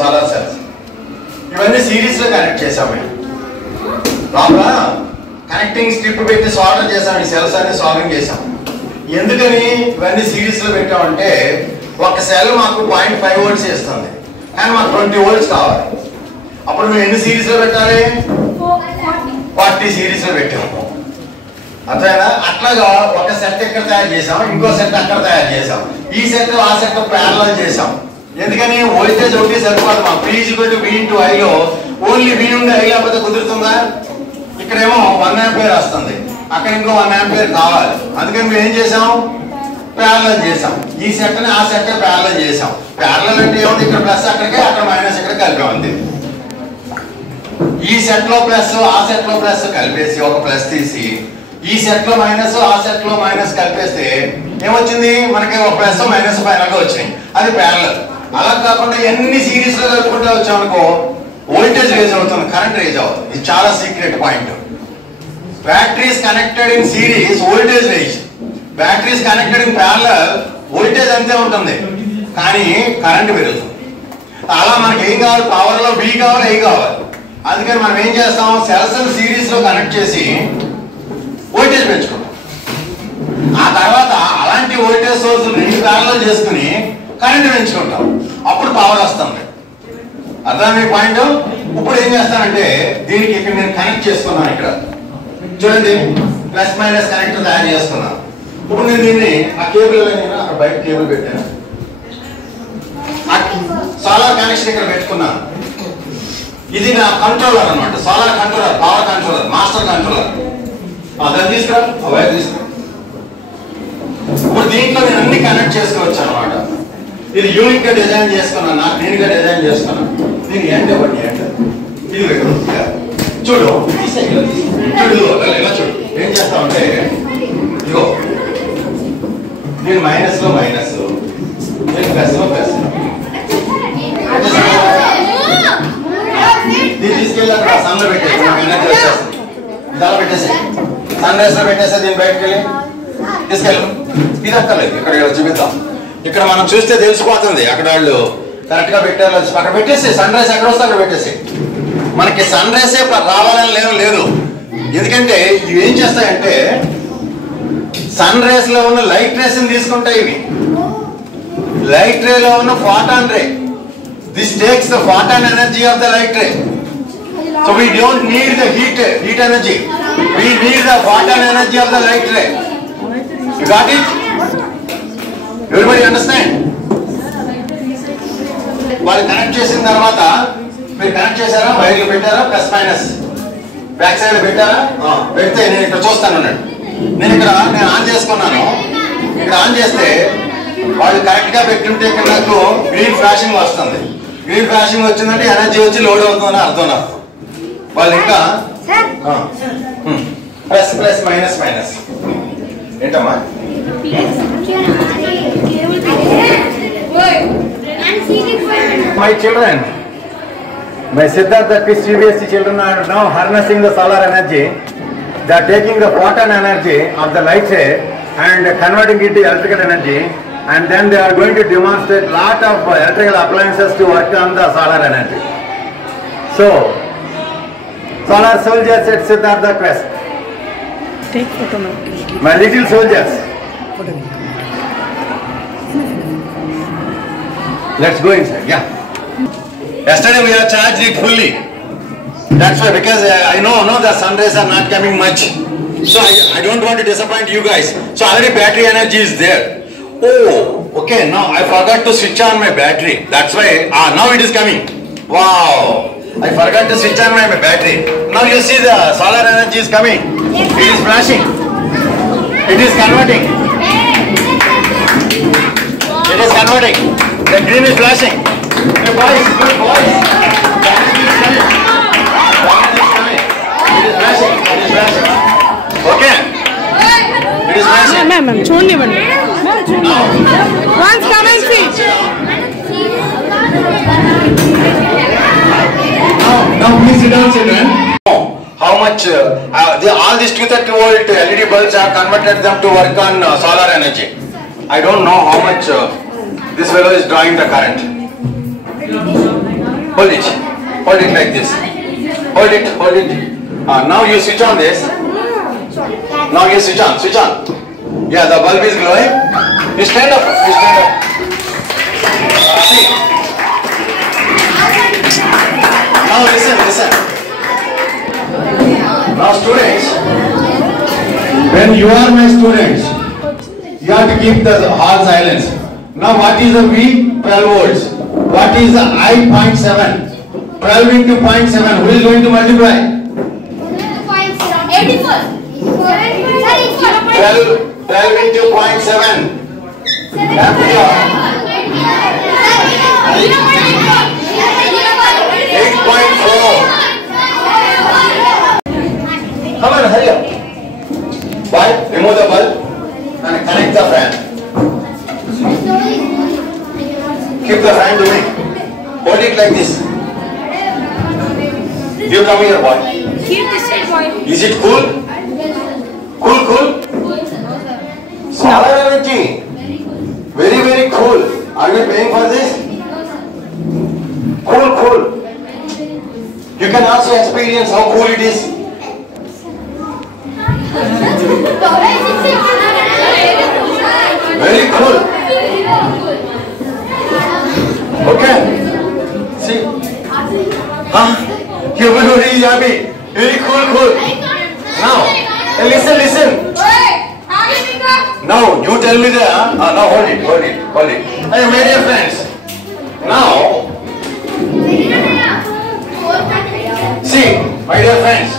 Solar cells ఇవన్నీ series లో connect చేసాము. లోపల కనెక్టింగ్ స్ట్రిప్ పెట్టి సాల్డర్ చేసాం. ఈ సెల్స్ అన్ని సాల్వింగ్ చేసాం. ఎందుకని ఇవన్నీ సిరీస్ లో పెట్టామంటే ఒక సెల్ మాకు 0.5 volts ఇస్తుంది, కానీ మాకు 20 volts కావాలి. అప్పుడు మేము ఎన్ని సిరీస్ లో పెట్టాలి? 40 సిరీస్ లో పెట్టాము. అర్థమైనా? అట్లాగా ఒక సెట్ ఇక్కడ తయారు చేసాం, ఇంకో సెట్ అక్కడ తయారు చేసాం. ఈ సెట్ ఆ సెట్ ప్యారలల్ చేసాం. ఎందుకని? వోల్టేజ్ ఒకటి సరిపోదు. మా P = V × I లో ఓన్లీ V నుండి I లేకపోతే కుదురుతుందా? ఇక్కడేమో 1 ఆంపియర్ వస్తుంది, అక్కడ ఇంకో 1 ఆంపియర్ కావాలి. అందుకని మేము ఏం చేసాం? ప్యారలల్ చేసాం. ఈ సెట్ ని ఆ సెట్ ప్యారలల్ చేసాం. ప్యారలల్ అంటే ఏముంది? ఇక్కడ ప్లస్ అక్కడికి, అక్కడ మైనస్ ఇక్కడ కలిపామంది. ఈ సెట్ లో ప్లస్ ఆ సెట్ లో ప్లస్ కలిపేసి ఒక ప్లస్ తీసి ఈ సెట్ లో మైనస్ ఆ సెట్ లో మైనస్ కలిపేస్తే ఏమొచ్చింది? మనకి ఒక ప్లస్ మైనస్ ఫైనల్ గా వచ్చినాయి. అది ప్యారలల్. అలా కాకుండా ఎన్ని సిరీస్ లో కలుపుకుంటే వచ్చామనుకో వోల్టేజ్ రేజ్ అవుతుంది, కరెంట్ రేజ్ అవుతుంది. ఇది చాలా secret point. Batteries connected in series voltage raise, batteries connected in parallel voltage అంతే ఉంటుంది, కానీ కరెంట్ పెరుగుతుంది. అలా మనకి ఏం కావాలి? పవర్ లో V కావాలి, I కావాలి. అందుకని మనం ఏం చేస్తాం? సెల్స్ సిరీస్ లో కనెక్ట్ చేసి వోల్టేజ్ పెంచుకుంటాం. ఆ తర్వాత అలాంటి వోల్టేజ్ సోర్స్ 2 ప్యారలల్ చేసుకుని కరెంట్ పెంచుకుంటాం. అప్పుడు పవర్ వస్తుంది. అర్థమే పాయింట్. ఇప్పుడు ఏం చేస్తానంటే దీనికి ఇక్కడ నేను కనెక్ట్ చేసుకున్నాను. ఇక్కడ చూడండి, ప్లస్ మైనస్ కనెక్టర్ తయారు చేసుకున్నాను. ఇప్పుడు నేను దీన్ని ఆ కేబుల్ అక్కడ బయట కేబుల్ పెట్టాను. సోలార్ కనెక్షన్ ఇక్కడ పెట్టుకున్నాను. ఇది నా కంట్రోలర్ అన్నమాట. Solar controller, power controller, master controller. దాన్ని తీసుకురా, వైర్ తీసుకురా. ఇప్పుడు దీంట్లో నేను అన్ని కనెక్ట్ చేసుకోవచ్చు అనమాట. ఇది యూనిక్ గా డిజైన్ చేసుకున్నాను, నాకు నేనుగా డిజైన్ చేసుకున్నాను. దీని ఎండ్ ఒకటి ఎండ్ ఇది చూడు, చూడు ఇలా చూడు. ఏం చేస్తామంటే ఇగో నేను మైనస్ లో మైనస్, నేను ప్లస్ లో ప్లస్. దీన్ని తీసుకెళ్ళి అక్కడ సన్ లో పెట్టేసి ఎనర్జీ వచ్చేస్తుంది. ఇది అలా పెట్టేసి సన్ రైస్ లో పెట్టేస్తే దీన్ని బయటకు వెళ్ళి తీసుకెళ్ళి ఇది అక్కర్లేదు. ఇక్కడ చూపిద్దాం. ఇక్కడ మనం చూస్తే తెలిసిపోతుంది అక్కడ వాళ్ళు కరెక్ట్ గా పెట్టారు. అక్కడ పెట్టేసి సన్ రైస్ ఎక్కడ వస్తే అక్కడ పెట్టేసి మనకి సన్ రైసే రావాలని లేదు. ఎందుకంటే ఇవి ఏం చేస్తాయంటే సన్ రేస్ లో ఉన్న లైట్ రేస్ ని తీసుకుంటాయి. ఇవి లైట్ రే లో ఉన్న photon ray. This takes the photon energy of the light ray. So we don't need the heat energy, we need the photon energy of the light ray. You got it? Everybody understand? వాళ్ళు connect చేసిన తర్వాత మీరు connect చేశారా? వైర్లు పెట్టారా? Plus minus back side పెట్టారా? పెడితే నేను ఇక్కడ చూస్తాను అన్నాడు. నేను ఆన్ చేసుకున్నాను. ఇక్కడ ఆన్ చేస్తే వాళ్ళు కరెక్ట్ గా పెట్టుంటే ఇక్కడ నాకు గ్రీన్ ఫ్లాషింగ్ వస్తుంది. గ్రీన్ ఫ్లాషింగ్ వచ్చిందంటే ఎనర్జీ వచ్చి లోడ్ అవుతుందని అర్థం నాకు. వాళ్ళు ఇంకా ప్లస్ ప్లస్ మైనస్ మైనస్ ఏంటమ్మా? My children, my Siddhartha CBSE children are now harnessing the solar energy. They are taking the photon energy of the light ray and converting it to electrical energy, and then they are going to demonstrate lot of electrical appliances to work on the solar energy. So, solar soldiers at Siddhartha Crest. Take photo now. My little soldiers. Let's go inside. Yeah. Yesterday we have charged it fully. That's why, because I know the sun rays are not coming much. So I don't want to disappoint you guys. So already battery energy is there. Oh, okay. Now I forgot to switch on my battery. That's why. Now it is coming. Wow. I forgot to switch on my battery. Now you see the solar energy is coming. It is flashing. It is converting. It is converting. The green is flashing. Hey boys, good boys. The energy is coming. The energy is coming. It is flashing. It is flashing. Okay. It is flashing. Ma'am, చూడండి ఇవ్వండి. Once come and see. Now please sit down, children. How much all these 230 volt LED bulbs have converted them to work on solar energy. I don't know how much this fellow is drawing the current. Hold it. Hold it like this. Hold it. Hold it. Now you switch on this. Now you switch on. Switch on. Yeah, the bulb is glowing. You stand up. You stand up. See. Now listen. Listen. Now students, when you are my students, you have to keep the hall silence. Now what is the V? 12 volts. What is the I? 0.7. 12 into 0.7. Who is going to multiply? 84. 12 into 0.7. Ampere. 8.4. Come on, hurry up. Why? Remove the bulb and connect the fan. Keep the fan doing. Hold it like this. You come here, boy. Keep this side, boy. Is it cool? Cool, cool? Solar energy. Very, very cool. Are you paying for this? Cool, cool. You can also experience how cool it is. Very cool. Okay. See? Everybody is happy. Very cool, cool. Now, listen. Now, you tell me the. Now, hold it. Hey, my dear friends. Now, see, my dear friends.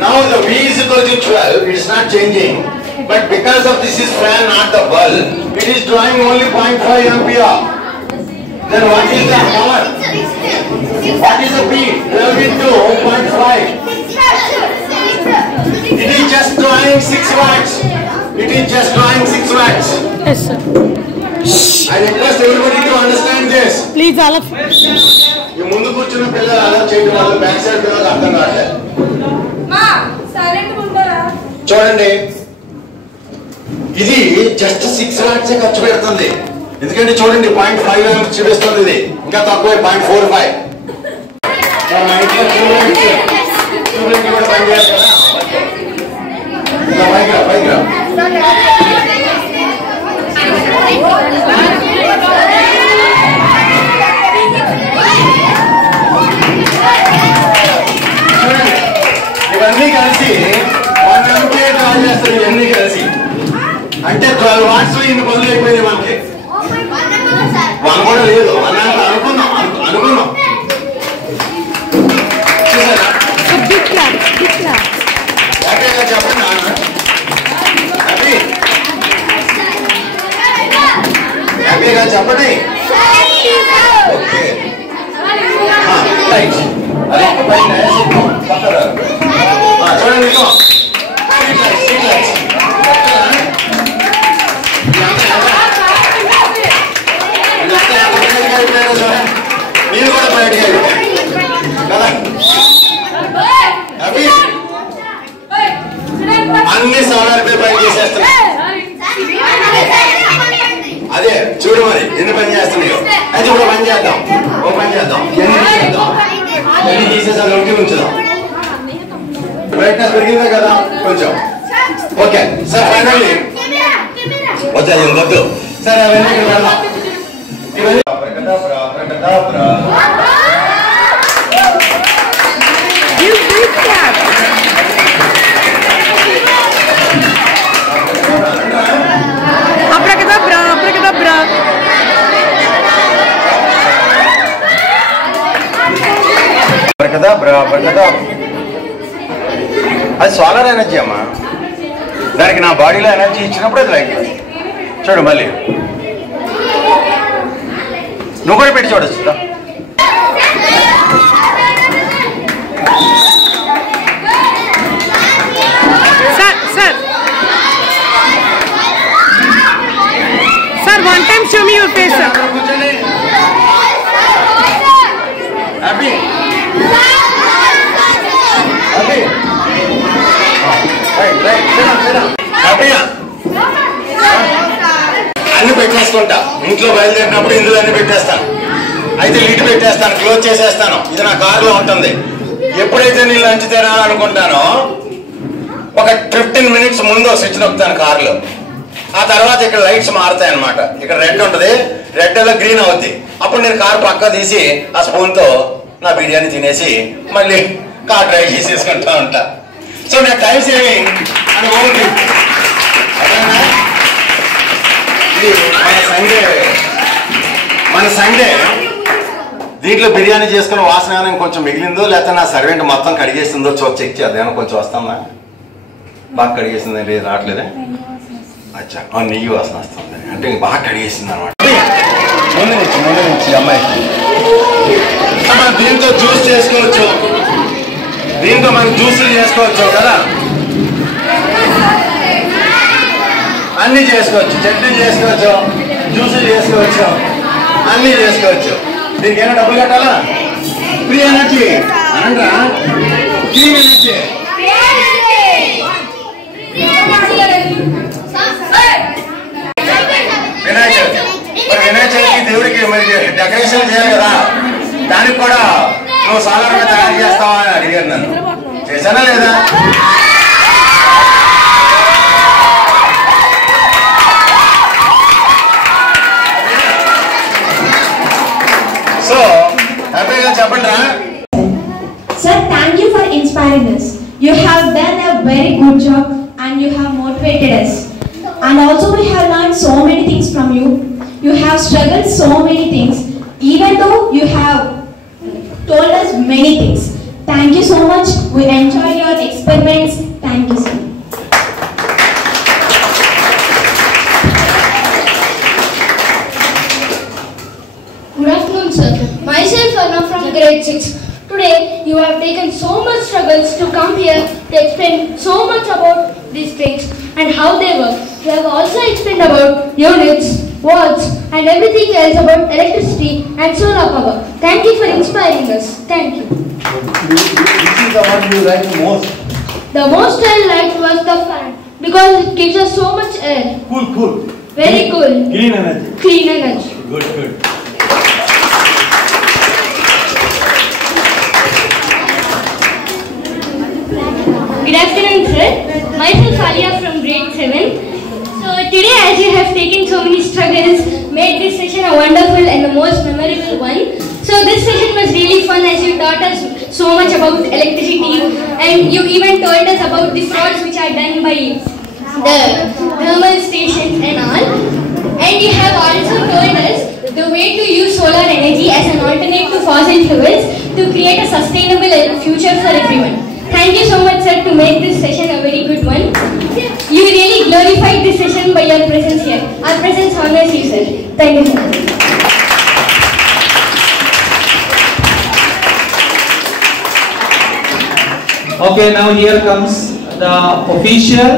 Now the V is equal to 12. It is not changing. But because of this is fan, not the bulb, it is drawing only 0.5 ampere. Then what is the power? What is the P? 12 into 0.5. It is just drawing 6 watts. It is just drawing 6 watts. Yes, sir. I request everybody to understand this. Please, all of you. ఈ ముందు కూర్చున్న పిల్లలు అలా చేయడం వల్ల back side పిల్లలకు అర్థం కావట్లేదు. చూడండి, ఇది జస్ట్ 6 వాట్స్ ఖర్చు పెడుతుంది. ఎందుకంటే చూడండి 0.5 amps చూపిస్తుంది. ఇది ఇంకా తక్కువ 0.45. మా ఇంట్లో ట్యూబ్లైట్ కూడా పనిచేయాలి కదా. పైకి రా. ఇవన్నీ కలిసి 1 ampere డ్రా చేస్తారు. ఇవన్నీ కలిసి అంటే 12 watts ఇన్ని బదులు అయిపోయింది మనకి. 1 కూడా లేదు. 1 అంటే అనుకున్నాం. చూసారా? హ్యాపీగా చెప్పండి. హ్యాపీగా చెప్పండి. ఓకే. రైట్. అదే చూడండి. మీరు కూడా బయటకి కదా. అవి అన్ని సోలార్ పై పని చేసేస్తున్నాయి. అదే చూడు మరి ఎన్ని పని చేస్తున్నాయో. అయితే ఇప్పుడు పని చేద్దాం. ఎన్ని తీసేసారి ఒకటి ఉంచుదాం. బ్రైట్నెస్ పెరిగిందే కదా కొంచెం. ఓకే సార్, ఫైనల్లీ వద్దు సార్. అవన్నీ వెళ్దాం. ఇవన్నీ అది సోలార్ ఎనర్జీ అమ్మా. దానికి నా బాడీలో ఎనర్జీ ఇచ్చినప్పుడు అది లైట్. చూడు మళ్ళీ నువ్వు కూడా పెట్టి చూడొచ్చు. Sir, one time show me your face, sir. Happy? అన్ని పెట్టేసుకుంటా. ఇంట్లో బయలుదేరినప్పుడు ఇందులో అన్ని పెట్టేస్తాను. అయితే లిడ్ పెట్టేస్తాను, క్లోజ్ చేసేస్తాను. ఇది నా కారులో ఉంటుంది. ఎప్పుడైతే నేను లంచ్ తినాలనుకుంటానో ఒక 15 minutes ముందు స్విచ్ నొక్కుతాను కారులో. ఆ తర్వాత ఇక్కడ లైట్స్ మారుతాయి అనమాట. ఇక్కడ రెడ్ ఉంటుంది, రెడ్ లో గ్రీన్ అవుద్ది. అప్పుడు నేను కారు పక్క తీసి ఆ స్పూన్తో నా బిర్యానీ తినేసి మళ్ళీ కార్ డ్రైవ్ చేసేసుకుంటా ఉంటా. సో నా టైం సేవింగ్ అని ఓన్లీ మన సండే దీంట్లో బిర్యానీ చేసుకుని వాసన కొంచెం మిగిలిందో లేకపోతే నా సర్వెంట్ మొత్తం కడిగేసిందో చెక్ చేద్దాం. కొంచెం వస్తామా? బాగా కడిగేసింది, లేదు రావట్లేదే. అచ్చా, నెయ్యి వాసన వస్తుంది అంటే బాగా కడిగేసింది అనమాట. ముందు నుంచి అమ్మాయికి మనం దీంతో జ్యూస్ చేసుకోవచ్చు, దీంతో మనం జ్యూసులు చేసుకోవచ్చు కదా, అన్నీ చేసుకోవచ్చు. చట్నీ చేసుకోవచ్చు, జ్యూసులు చేసుకోవచ్చు, అన్నీ చేసుకోవచ్చు. దీనికి ఏమైనా డబ్బులు కట్టాలా? ఫ్రీ ఎనర్జీ అనంటా, క్లీన్ ఎనర్జీ. వినాయక చవితి, మరి వినాయక చవితికి దేవుడికి మరి డెకరేషన్ చేయాలి కదా, దానికి కూడా నువ్వు సాధారణంగా తయారు చేస్తావా అని అడిగారు నన్ను. చేశానా లేదా? సో హ్యాపీగా చెప్పండి రా. Sir, thank you for inspiring us. You have done a very good job and you have motivated us. And also we have learned so many things from you. You have struggled so many things, even though you have told us many things. Thank you so much. We enjoyed your experiments. Thank you, sir. Good afternoon, sir. Myself, Arna from grade 6. Today, you have taken so much struggles to come here to explain so much about these things and how they work. You have also explained about units, watts, and everything else about electricity and solar power. Thank you for inspiring us. Thank you. This is the one you like most. The most I liked was the fan because it gives us so much air. Cool. Very cool. Clean energy. Clean energy. Good. Good afternoon, sir. Myself Alia from grade 7. So today, as you have taken so many struggles, made this session a wonderful and the most memorable one. So this session was really fun as you taught us so much about electricity and you even told us about the frauds which are done by the thermal stations and all. And you have also told us the way to use solar energy as an alternate to fossil fuels to create a sustainable future for everyone. Thank you so much, sir, to make this session a very good one. You really glorified this session by your presence here. Our presence honors you, sir. Thank you, sir. Okay, now here comes the official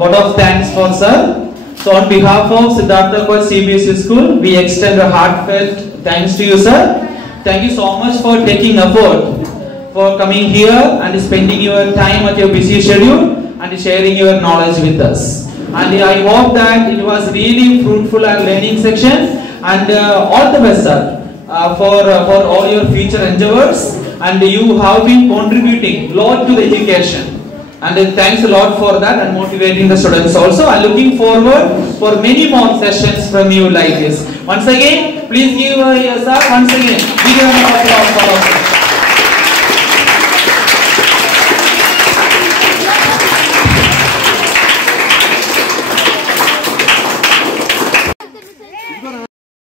word of thanks for sir. So on behalf of Siddhartha College CBSE School, we extend a heartfelt thanks to you, sir. Thank you so much for taking effort for coming here and spending your time at your busy schedule and sharing your knowledge with us. And I hope that it was really fruitful and learning section. And all the best, sir, for all your future endeavors. And you have been contributing a lot to the education. And thanks a lot for that and motivating the students also. I'm looking forward for many more sessions from you like this. Once again, please give sir once again. Big round of applause for us.